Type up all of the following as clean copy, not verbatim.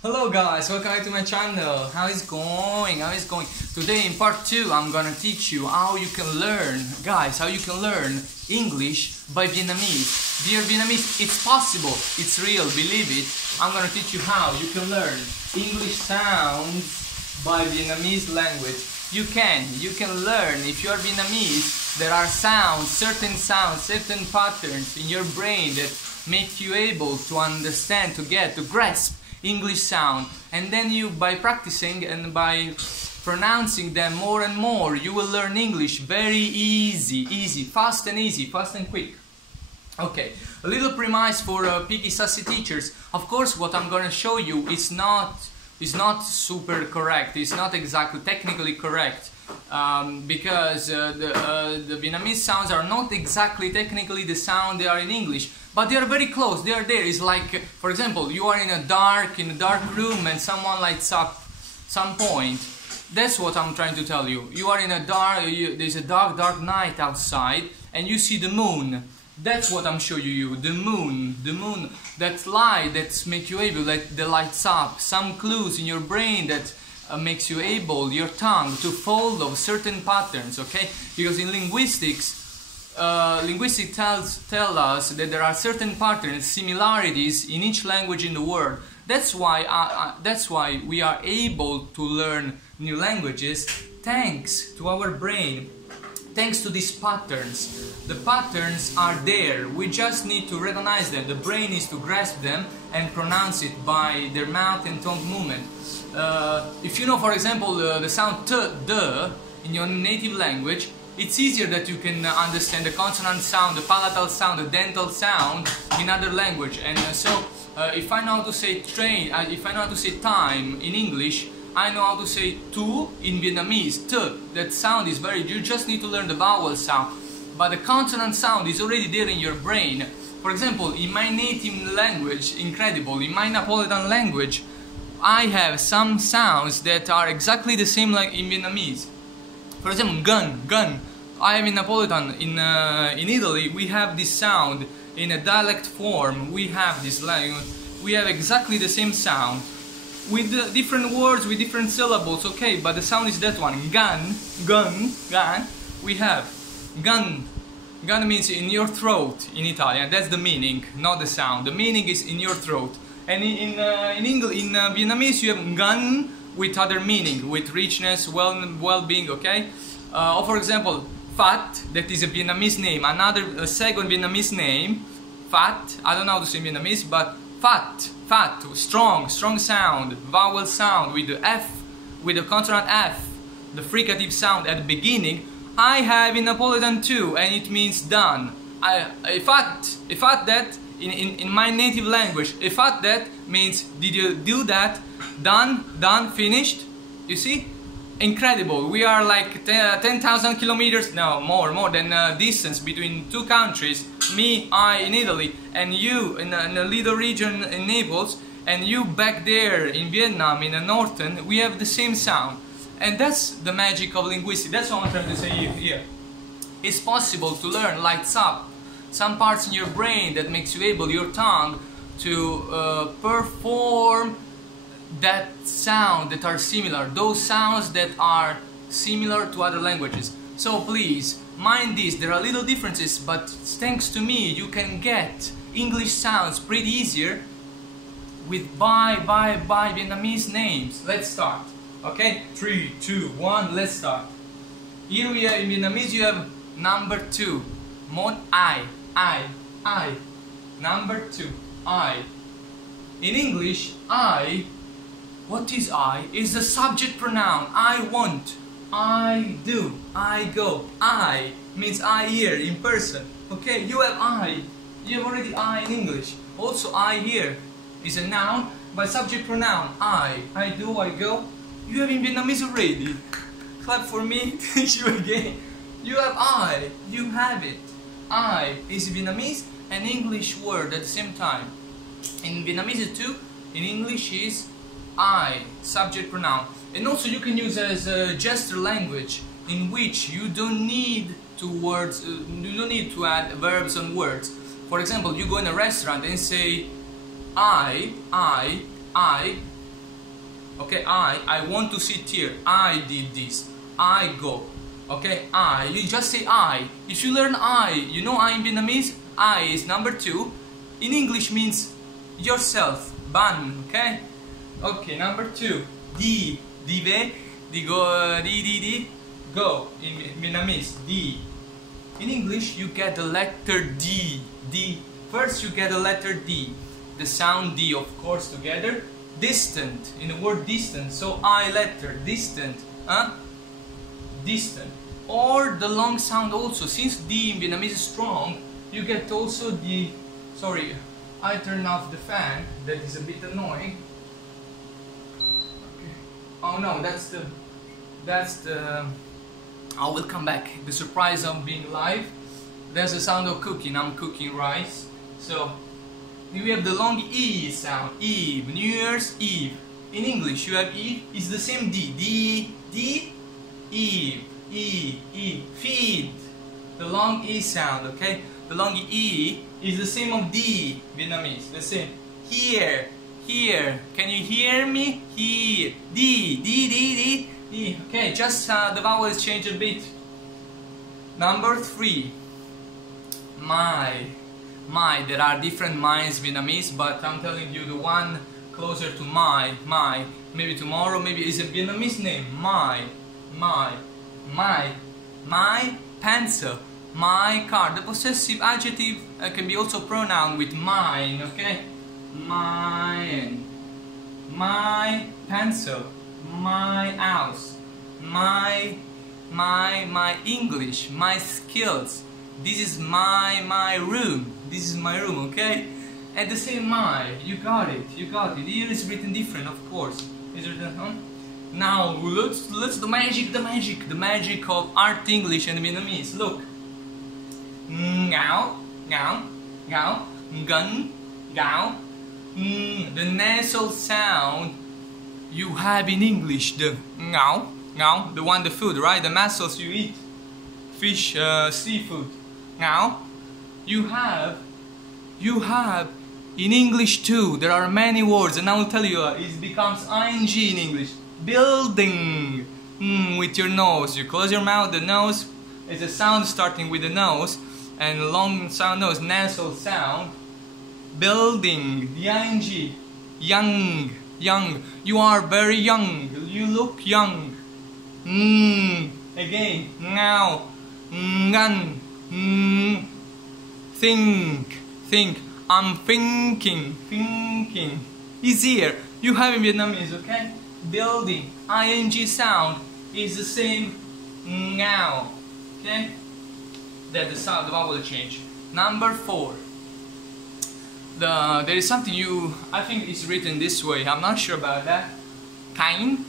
Hello guys, welcome back to my channel. How is going? Today in part 2 I'm gonna teach you how you can learn, guys, how you can learn English by Vietnamese. Dear Vietnamese, it's possible, it's real, believe it. I'm gonna teach you how you can learn English sounds by Vietnamese language. You can learn. If you are Vietnamese, there are sounds, certain patterns in your brain that make you able to understand, to grasp English sound, and then you, by practicing and by pronouncing them more and more, you will learn English very easy, fast and quick. Okay, a little premise for picky sassy teachers. Of course, what I'm gonna show you is not super correct. It's not exactly technically correct because the Vietnamese sounds are not exactly technically the sound they are in English. But they are very close. They are there. It's like, for example, you are in a dark room and someone lights up some point. That's what I'm trying to tell you. You are in a there's a dark night outside, and you see the moon. That's what I'm showing you. The moon. That light that makes you able, that lights up. Some clues in your brain that makes you able, your tongue, to follow certain patterns. Okay? Because in linguistics, linguistics tell us that there are certain patterns, similarities in each language in the world. That's why we are able to learn new languages thanks to our brain, thanks to these patterns. The patterns are there. We just need to recognize them. The brain needs to grasp them and pronounce it by their mouth and tongue movement. If you know, for example, the sound t, d in your native language, it's easier that you can understand the consonant sound, the palatal sound, the dental sound in other language. And so, if I know how to say train, if I know how to say time in English, I know how to say tu in Vietnamese. T, that sound is very. You just need to learn the vowel sound, but the consonant sound is already there in your brain. For example, in my native language, incredible. In my Napolitan language, I have some sounds that are exactly the same like in Vietnamese. For example, gun. I am in Napolitan. In Italy, we have this sound in a dialect form. We have this language. We have exactly the same sound with different words, with different syllables. Okay, but the sound is that one. Gun. We have gun. Gun means in your throat in Italian. That's the meaning, not the sound. The meaning is in your throat. And in Vietnamese, you have gun with other meaning, with richness, well-being. Okay. Or for example, Phat, that is a Vietnamese name. Another second Vietnamese name, Phat. I don't know how to say Vietnamese, but Phat, strong sound, vowel sound with the F, with the consonant F, the fricative sound at the beginning. I have in Napolitan too, and it means done. Phat that in my native language. Phat that means did you do that? Done, finished. You see? Incredible. We are like 10,000 kilometers, no, more than distance between two countries. Me, I in Italy, and you in a little region in Naples, and you back there in Vietnam, in the northern. We have the same sound. And that's the magic of linguistics. That's what I'm trying to say here. It's possible to learn, lights up some parts in your brain that makes you able, your tongue, to perform that sound that are similar, those sounds that are similar to other languages. So please mind this, there are little differences, but thanks to me you can get English sounds pretty easier with by Vietnamese names. Let's start. Okay, 3, 2, 1, let's start. Here we are in Vietnamese. You have number 2, mon I. Number 2, I. In English, I. What is I? Is the subject pronoun. I want, I do, I go. I means I here in person. Okay, you have I. You have already I in English. Also I here is a noun by subject pronoun. I do, I go. You have in Vietnamese already. Clap for me. Thank you again. You have I. You have it. I is Vietnamese and English word at the same time. In Vietnamese too. In English is I, subject pronoun. And also you can use as a gesture language in which you don't need you don't need to add verbs and words. For example, you go in a restaurant and say I, Okay, I want to sit here. I did this. I go. Okay, I. You just say I. If you learn I, you know I in Vietnamese, I is number 2. In English means yourself. Ban. Okay. Okay, number 2. Đi. Đi về. Đi go. Đi. Go. In Vietnamese, đi. In English, you get the letter D. D. First, you get the letter D. The sound D, of course, together. Distant. In the word distant. So I letter. Distant. Huh? Distant. Or the long sound also. Since D in Vietnamese is strong, you get also the... Sorry, I turn off the fan. That is a bit annoying. Okay. Oh no, that's the... I will come back. The surprise of being live. There's a sound of cooking. I'm cooking rice. So we have the long E sound. Eve. New Year's Eve. In English, you have Eve. It's the same D. D. D. Eve. E. E. Feed. The long E sound. Okay. The long E is the same of D. Vietnamese. The same. Here. Here. Can you hear me? Here. D. D. D. D. D. Okay, just the vowels change a bit. Number 3. My. My. There are different minds Vietnamese, but I'm telling you the one closer to my. Maybe tomorrow, maybe it's a Vietnamese name. My. My pencil. My car. The possessive adjective can be also pronoun with mine. Okay. Mine. My pencil. My house, my English, my skills. This is my room. This is my room, okay? And the same my. You got it. Here is written different, of course. Is it Now let's the magic of art English and Vietnamese. Look. Ngao, gun, gao. The nasal sound you have in English, the ngao, the one, the food, right? The mussels you eat, fish, seafood. Ngao. You have in English too. There are many words, and I will tell you, it becomes ing in English. Building. With your nose, you close your mouth. The nose is a sound starting with the nose, and long sound nose, nasal sound. Building. The ing. Young. You are very young. You look young. Again. Ngao. Ngan. Think. I'm thinking. Easier. You have in Vietnamese, okay? Building. Ing sound is the same. Ngao. Okay? That the sound, the vowel change. Number 4. There is something I think it's written this way. I'm not sure about that. Kind.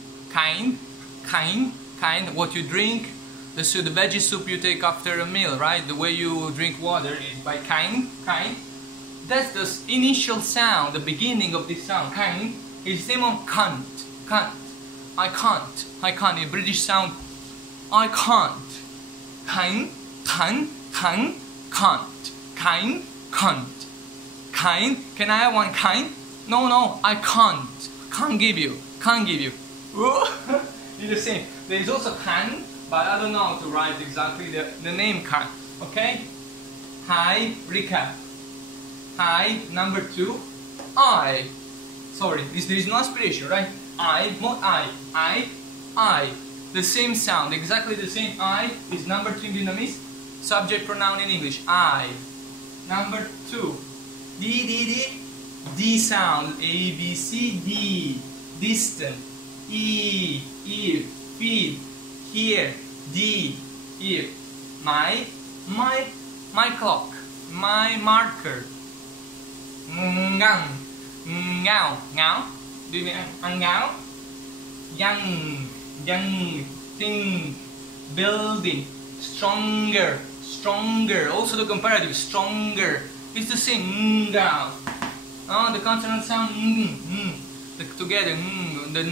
What you drink, the veggie soup you take after a meal, right? The way you drink water is by kind. That's the initial sound, the beginning of this sound. Kind is the same of can't. I can't. A British sound. I can't. Can't. Kind. Can I have one kind? No, I can't. Can't give you. It's the same. There is also can, but I don't know how to write exactly the name can. Okay? Hi, recap. Hi, number 2. I. Sorry, there is no aspiration, right? I. The same sound, exactly the same. I is number 2 in Vietnamese. Subject pronoun in English. I. Number 2. D sound. A, B, C, D. Distant. E, ear, feed, here, D, ear. My clock. My marker. Ngao. Do you mean ngao? Young. Think. Building. Stronger. Also the comparative. Stronger. It's the same. Ngao. The consonant sound. Together. The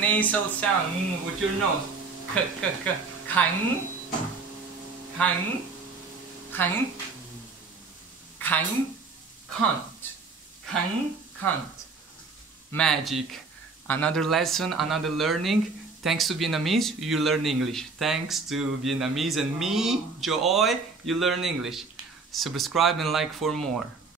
nasal sound. With your nose. Canh. Can't. Magic. Another lesson, another learning. Thanks to Vietnamese, you learn English. Thanks to Vietnamese and me, Joy, you learn English. Subscribe and like for more.